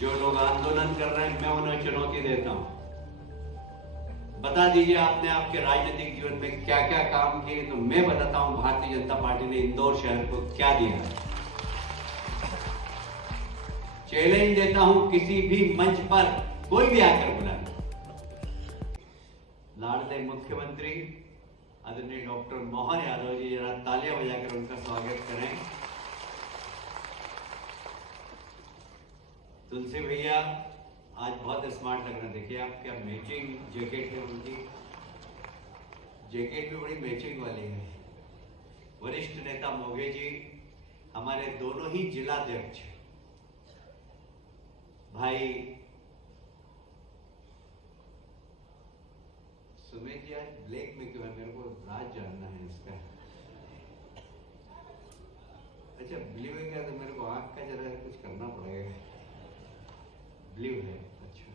जो लोग आंदोलन कर रहे हैं मैं उन्हें चुनौती देता हूं। बता दीजिए आपने आपके राजनीतिक जीवन में क्या क्या काम किए, तो मैं बताता हूं भारतीय जनता पार्टी ने इंदौर शहर को क्या दिया। चैलेंज देता हूं किसी भी मंच पर कोई भी आकर बुला, लाडले मुख्यमंत्री आदरणीय डॉक्टर मोहन यादव जी, जरा तालियां बजाकर उनका स्वागत करें। तुलसी भैया आज बहुत स्मार्ट लग रहे हैं, देखिए आप क्या मैचिंग जैकेट है उनकी, जैकेट भी बड़ी मैचिंग वाली है। वरिष्ठ नेता मोगे जी, हमारे दोनों ही जिलाध्यक्ष भाई सुमित जी, आज ब्लैक में क्यों है, मेरे को राज जानना है इसका। अच्छा ब्लू है क्या, तो मेरे को आंख का जरा कुछ करना पड़ेगा। ब्लू है, अच्छा।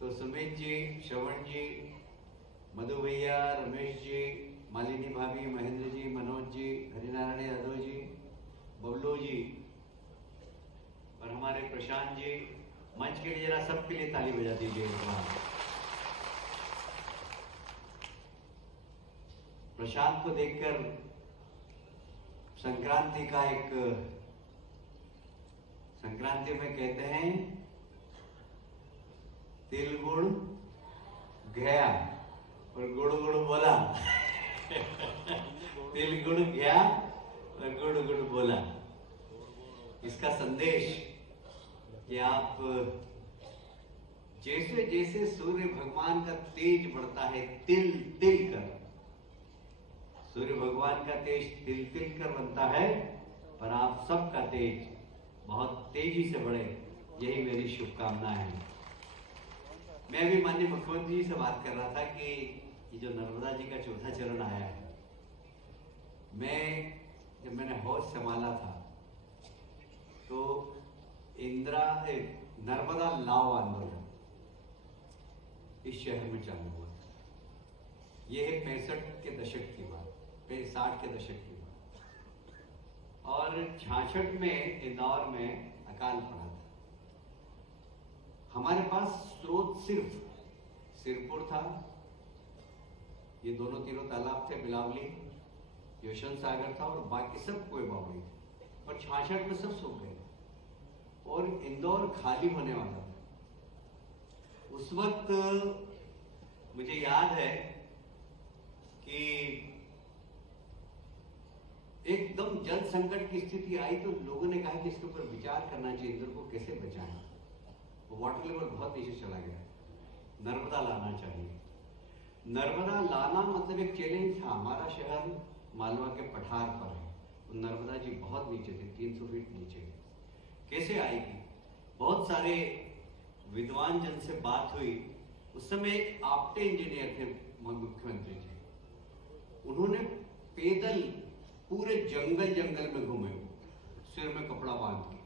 तो सुमित जी, श्रवण जी, मधु भैया, रमेश जी, मालिनी भाभी, महेंद्र जी, मनोज जी, हरिनारायण यादव जी, बबलू जी और हमारे प्रशांत जी, मंच के लिए जरा सबके लिए ताली बजा दीजिए। प्रशांत को देखकर संक्रांति का एक, संक्रांति में कहते हैं तिल गुड़ गया और गुड़ गुड़ बोला तिल गुड़ गया और गुड़ गुड़ बोला। इसका संदेश कि आप जैसे जैसे सूर्य भगवान का तेज बढ़ता है तिल तिल कर, सूर्य भगवान का तेज तिल तिल कर बनता है, पर आप सबका तेज बहुत तेजी से बढ़े, यही मेरी शुभकामना है। मैं अभी माननीय मुख्यमंत्री जी से बात कर रहा था कि ये जो नर्मदा जी का चौथा चरण आया है, जब मैंने होश संभाला था तो नर्मदा लाओ आंदोलन इस शहर में चालू हुआ था। ये है 65 के दशक की बात, 60 के दशक की बात। और 66 में इंदौर में अकाल पड़ा था। हमारे पास स्रोत सिर्फ सिरपुर था, ये दोनों तीनों तालाब थे, बिलावली, यशवंत सागर था और बाकी सब कोई बावड़ी थे। पर 66 में सब सूख गए और इंदौर खाली होने वाला था। उस वक्त मुझे याद है कि एकदम जल संकट की स्थिति आई, तो लोगों ने कहा कि इसके ऊपर विचार करना चाहिए, इंदौर को कैसे बचाएं। तो वाटर लेवल बहुत नीचे चला गया, नर्मदा लाना चाहिए। नर्मदा लाना मतलब एक चैलेंज था। हमारा शहर मालवा के पठार पर है, तो नर्मदा जी बहुत नीचे थे, 300 फीट नीचे। कैसे आएगी? बहुत सारे विद्वान जन से बात हुई। उस समय एक आपटे इंजीनियर थे मुख्यमंत्री जी, उन्होंने पैदल पूरे जंगल में घूमे, सिर में कपड़ा बांध के,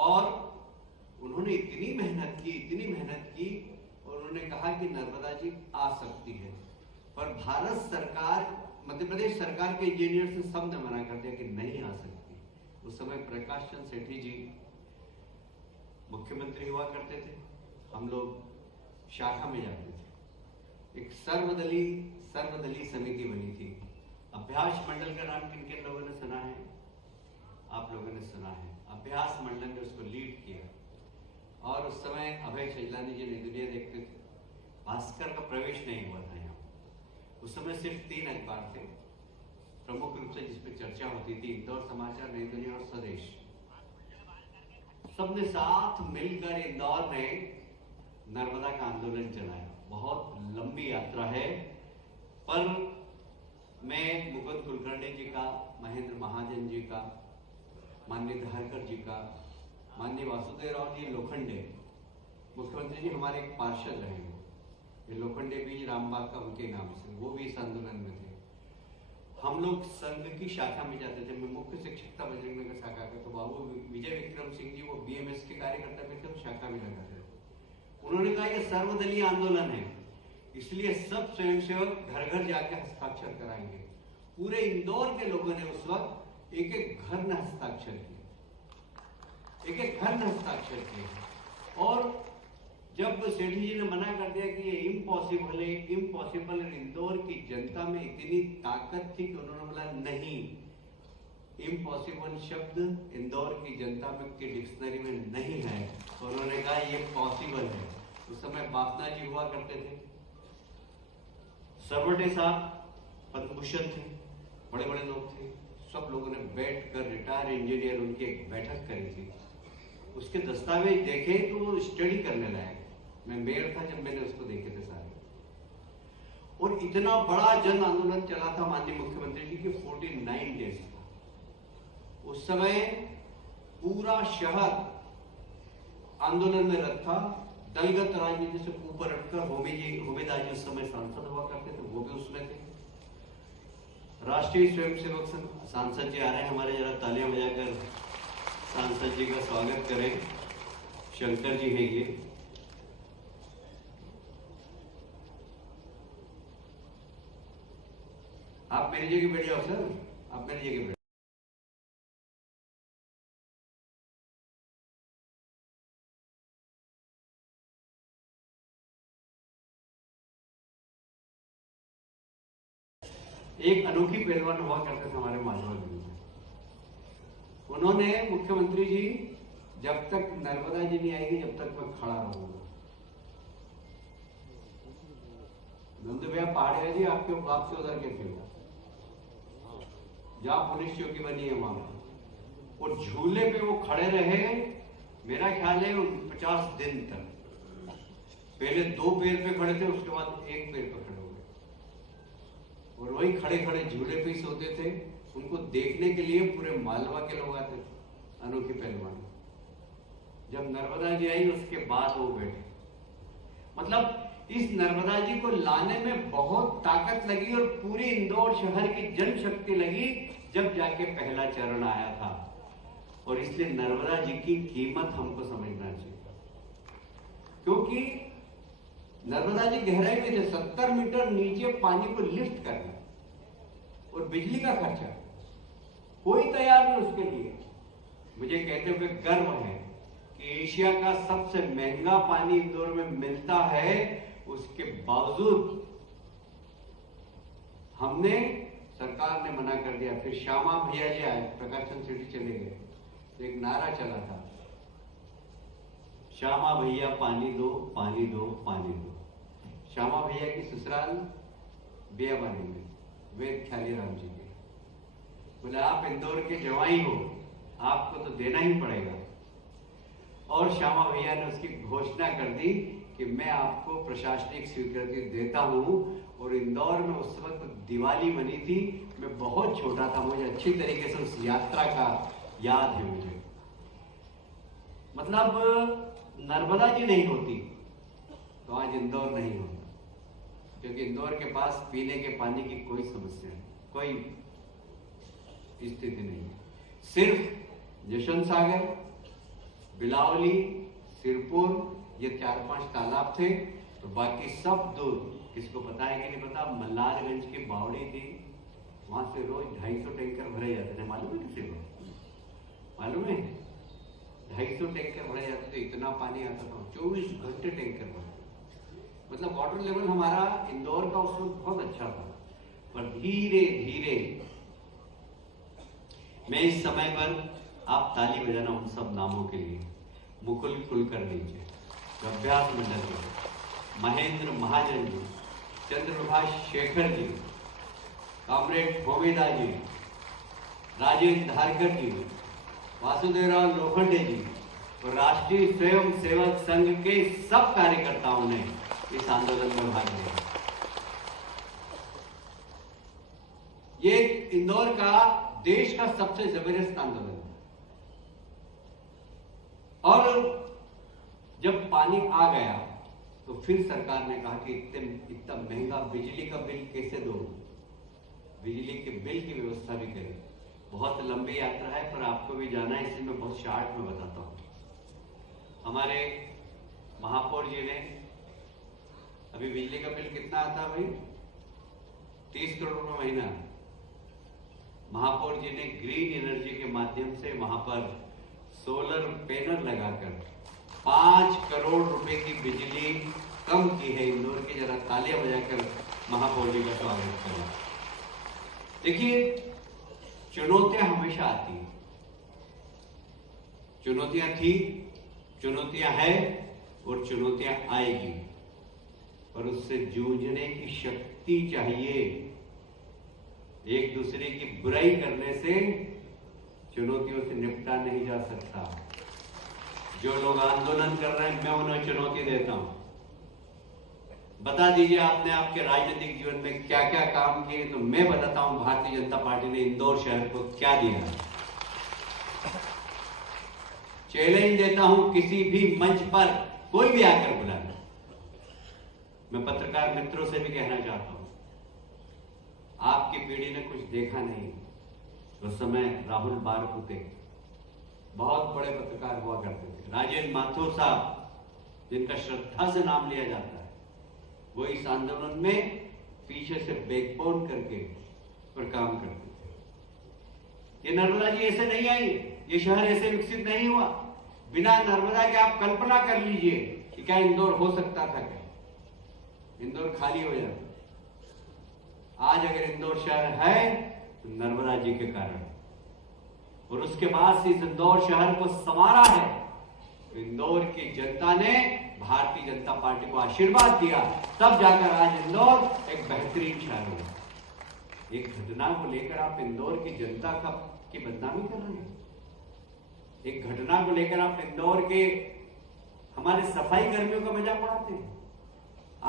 और उन्होंने इतनी मेहनत की और उन्होंने कहा कि नर्मदा जी आ सकती है। पर भारत सरकार, मध्य प्रदेश सरकार के इंजीनियर से सब ने मना कर दिया कि नहीं आ सकती। उस समय प्रकाश चंद्र सेठी जी मुख्यमंत्री हुआ करते थे, हम लोग शाखा में जाते थे। एक सर्वदलीय समिति बनी थी। अभ्यास मंडल का नाम किन किन लोगों ने सुना है? आप लोगों ने सुना है। अभ्यास मंडल ने उसको लीड किया और उस समय अभय चैलानी जी नई दुनिया देखते थे। भास्कर का प्रवेश नहीं हुआ था यहाँ। उस समय सिर्फ 3 अखबार थे प्रमुख रूप से जिस पर चर्चा होती थी, इंदौर समाचार, नई दुनिया और स्वदेश। सबने साथ मिलकर इंदौर में नर्मदा का आंदोलन चलाया। बहुत लंबी यात्रा है, पर मैं मुकुंद कुलकर्णी जी का, महेंद्र महाजन जी का, माननीय धारकर जी का, माननीय वासुदेव राव जी लोखंडे, मुख्यमंत्री जी हमारे एक पार्षद रहे हैं, ये लोखंडे बीज रामबाग का उनके नाम से, वो भी इस आंदोलन में थे। हम लोग संघ की शाखा में जाते थे। मैं मुख्य शिक्षक था बजरंग नगर शाखा का, तो बाबू विजय विक्रम सिंह जी वो बीएमएस के कार्यकर्ता में थे, तो शाखा में लगाते थे। उन्होंने कहा यह सर्वदलीय आंदोलन है, इसलिए सब स्वयंसेवक घर घर जाकर हस्ताक्षर कराएंगे। पूरे इंदौर के लोगों ने उस वक्त एक एक घर में हस्ताक्षर किए। एक एक घन हस्ताक्षर किए। और जब सेठी जी ने मना कर दिया कि ये इम्पॉसिबल है, इम्पॉसिबल, इंदौर की जनता में इतनी ताकत थी कि उन्होंने बोला नहीं, इम्पॉसिबल शब्द इंदौर की जनता में की डिक्शनरी में नहीं है। तो उन्होंने कहा ये पॉसिबल है। उस समय बापना जी हुआ करते थे, सरवटे साहब पद्मभूषण थे, बड़े बड़े लोग थे। सब लोगों ने बैठकर, रिटायर इंजीनियर, उनकी एक बैठक करी थी। उसके दस्तावेज देखे तो वो स्टडी करने लायक। मैं मेयर था जब मैंने उसको देखे थे सारे। और इतना बड़ा जन आंदोलन चला था माननीय मुख्यमंत्री जी की 49 डेज का। उस समय पूरा शहर आंदोलन में रत था। दलगत राजनीति से ऊपर हटकर होमेदा जी उस समय सांसद हुआ करते थे, वो भी उसमें थे। राष्ट्रीय स्वयंसेवक संघ सांसद जी आ रहे हैं हमारे, जरा तालियां बजाकर सांसद जी का स्वागत करें। शंकर जी हैं ये। आप मेरी जगह बैठ जाओ सर, आप मेरी जगह बैठ। एक अनोखी पहलवान हुआ करते थे हमारे मालवा जिले में। उन्होंने, मुख्यमंत्री जी, जब तक नर्मदा जी नहीं आएगी जब तक मैं खड़ा रहूंगा। नंद भैया पहाड़िया जी आपके बाप से उधर के थे, जहां पुलिस चौकी बनी है वहां। और झूले पे वो खड़े रहे, मेरा ख्याल है 50 दिन तक। पहले 2 पैर पे खड़े थे, उसके बाद 1 पैर पे खड़े हो गए। और वही खड़े खड़े झूले पे ही सोते थे। उनको देखने के लिए पूरे मालवा के लोग आते थे। अनोखी पहलवान। जब नर्मदा जी आई उसके बाद वो बैठे। मतलब इस नर्मदा जी को लाने में बहुत ताकत लगी और पूरी इंदौर शहर की जनशक्ति लगी जब जाके पहला चरण आया था। और इसलिए नर्मदा जी की कीमत हमको समझना चाहिए, क्योंकि नर्मदा जी गहराई में थे। 70 मीटर नीचे पानी को लिफ्ट करना और बिजली का खर्चा, कोई तैयार नहीं उसके लिए। मुझे कहते हुए गर्व है कि एशिया का सबसे महंगा पानी इंदौर में मिलता है। उसके बावजूद हमने, सरकार ने मना कर दिया। फिर श्यामा भैया जी आए, प्रकाश चंद्र सेठी चले गए, तो एक नारा चला था, श्यामा भैया पानी दो, पानी दो, पानी दो। श्यामा भैया की ससुराल बियाबानी में, वेद ख्याली राम जी के। बोले आप इंदौर के जवाई हो, आपको तो देना ही पड़ेगा। और श्यामा भैया ने उसकी घोषणा कर दी कि मैं आपको प्रशासनिक स्वीकृति देता हूं। और इंदौर में उस वक्त दिवाली बनी थी, मैं बहुत छोटा था, मुझे अच्छी तरीके से उस यात्रा का याद है मुझे। मतलब नर्मदा जी नहीं होती तो आज इंदौर नहीं होता, क्योंकि इंदौर के पास पीने के पानी की कोई समस्या नहीं, कोई स्थिति नहीं है। सिर्फ यशवंत सागर, बिलावली, सिरपुर, ये 4-5 तालाब थे। तो बाकी सब दूर, किसको पता है कि नहीं पता, मल्हारगंज की बावड़ी थी, वहां से रोज 250 टैंकर भरे जाते थे। मालूम है किसी को? मालूम है? 250 टैंकर भरे जाते थे। इतना पानी आता था, 24 घंटे टैंकर भरे। मतलब वाटर लेवल हमारा इंदौर का उस वक्त बहुत अच्छा था। पर धीरे धीरे, मैं इस समय पर, आप ताली बजाना उन सब नामों के लिए, मुकुल कुलकर्णी जी, अभ्यास मंडल जी, महेंद्र महाजन जी, चंद्रप्रभाष शेखर जी, कॉमरेड होमेदा जी, राजेंद्र धारकर जी, वासुदेवराव लोखंडे जी और राष्ट्रीय स्वयं सेवक संघ के सब कार्यकर्ताओं ने इस आंदोलन में भाग लिया। ये इंदौर का, देश का सबसे जबरदस्त आंदोलन है। और जब पानी आ गया तो फिर सरकार ने कहा कि इतना महंगा बिजली का बिल कैसे दो, बिजली के बिल की व्यवस्था भी करें। बहुत लंबी यात्रा है पर आपको भी जाना है, इसलिए मैं बहुत शार्ट में बताता हूं। हमारे महापौर जी ने, अभी बिजली का बिल कितना आता भाई? 30 करोड़ रुपए महीना। महापौर जी ने ग्रीन एनर्जी के माध्यम से वहां पर सोलर पैनल लगाकर 5 करोड़ रुपए की बिजली कम की है इंदौर की। जरा तालियां बजाकर महापौर जी का स्वागत करें। देखिए, चुनौतियां हमेशा आती हैं, चुनौतियां थी, चुनौतियां है और चुनौतियां आएगी, पर उससे जूझने की शक्ति चाहिए। एक दूसरे की बुराई करने से चुनौतियों से निपटा नहीं जा सकता। जो लोग आंदोलन कर रहे हैं, मैं उन्हें चुनौती देता हूं, बता दीजिए आपने आपके राजनीतिक जीवन में क्या क्या काम किए, तो मैं बताता हूं भारतीय जनता पार्टी ने इंदौर शहर को क्या दिया। चैलेंज देता हूं, किसी भी मंच पर कोई भी आकर बुला ले। मैं पत्रकार मित्रों से भी कहना चाहता हूं, आपकी पीढ़ी ने कुछ देखा नहीं। उस समय राहुल बारपुते बहुत बड़े पत्रकार हुआ करते थे। राजेंद्र माथुर साहब, जिनका श्रद्धा से नाम लिया जाता है, वो इस आंदोलन में पीछे से बैकबोन करके पर काम करते थे। ये नर्मदा जी ऐसे नहीं आई, ये शहर ऐसे विकसित नहीं हुआ। बिना नर्मदा के आप कल्पना कर लीजिए कि क्या इंदौर हो सकता था, क्या इंदौर खाली हो जाता। आज अगर इंदौर शहर है तो नर्मदा जी के कारण, और उसके बाद से इस इंदौर शहर को संवारा है। तो इंदौर की जनता ने भारतीय जनता पार्टी को आशीर्वाद दिया, तब जाकर आज इंदौर एक बेहतरीन शहर हुआ। एक घटना को लेकर आप इंदौर की जनता की बदनामी कर रहे हैं। एक घटना को लेकर आप इंदौर के हमारे सफाई कर्मियों का मजाक उड़ाते हैं।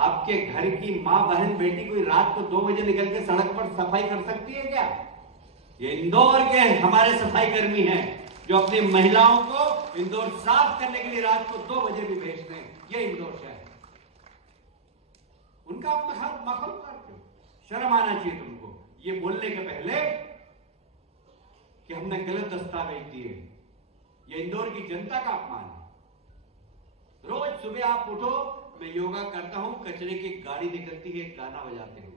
आपके घर की मां, बहन, बेटी कोई रात को 2 बजे निकल के सड़क पर सफाई कर सकती है क्या? ये इंदौर के हमारे सफाई कर्मी हैं जो अपनी महिलाओं को इंदौर साफ करने के लिए रात को 2 बजे भी भेजते हैं। ये इंदौर शहर, उनका आप माहौल करते हो। शर्म आना चाहिए तुमको ये बोलने के पहले कि हमने गलत दस्तावेज दिए। ये इंदौर की जनता का अपमान है। रोज सुबह आप उठो, मैं योगा करता हूं, कचरे की गाड़ी निकलती है, गाना बजाते हुए।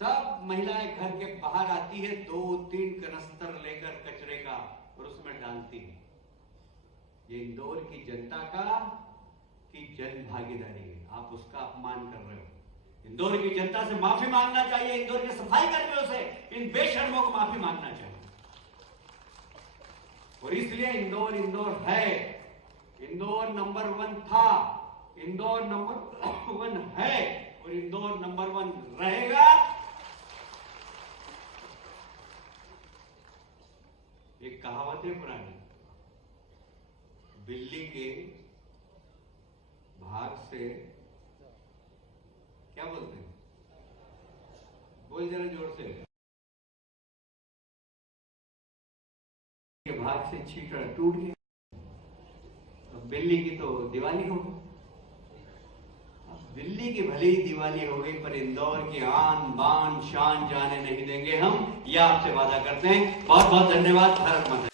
सब महिलाएं घर के बाहर आती है, 2-3 कनस्तर लेकर कचरे का, और उसमें डालती है। ये इंदौर की जनता की जन भागीदारी है, आप उसका अपमान कर रहे हो। इंदौर की जनता से माफी मांगना चाहिए, इंदौर के सफाई कर्मियों से, इन बेशर्मों को माफी मांगना चाहिए। और इसलिए इंदौर है, इंदौर नंबर 1 था, इंदौर नंबर 1 है और इंदौर नंबर 1 रहेगा। एक कहावत है पुरानी, बिल्ली के भाग से क्या बोलते हैं, बोल जरा जोर से, के भाग से छींटा टूट गया। बिल्ली की तो दिवाली हो गई। दिल्ली की भले ही दिवाली हो गई, पर इंदौर की आन बान शान जाने नहीं देंगे हम, यह आपसे वादा करते हैं। बहुत बहुत धन्यवाद। भारत माता।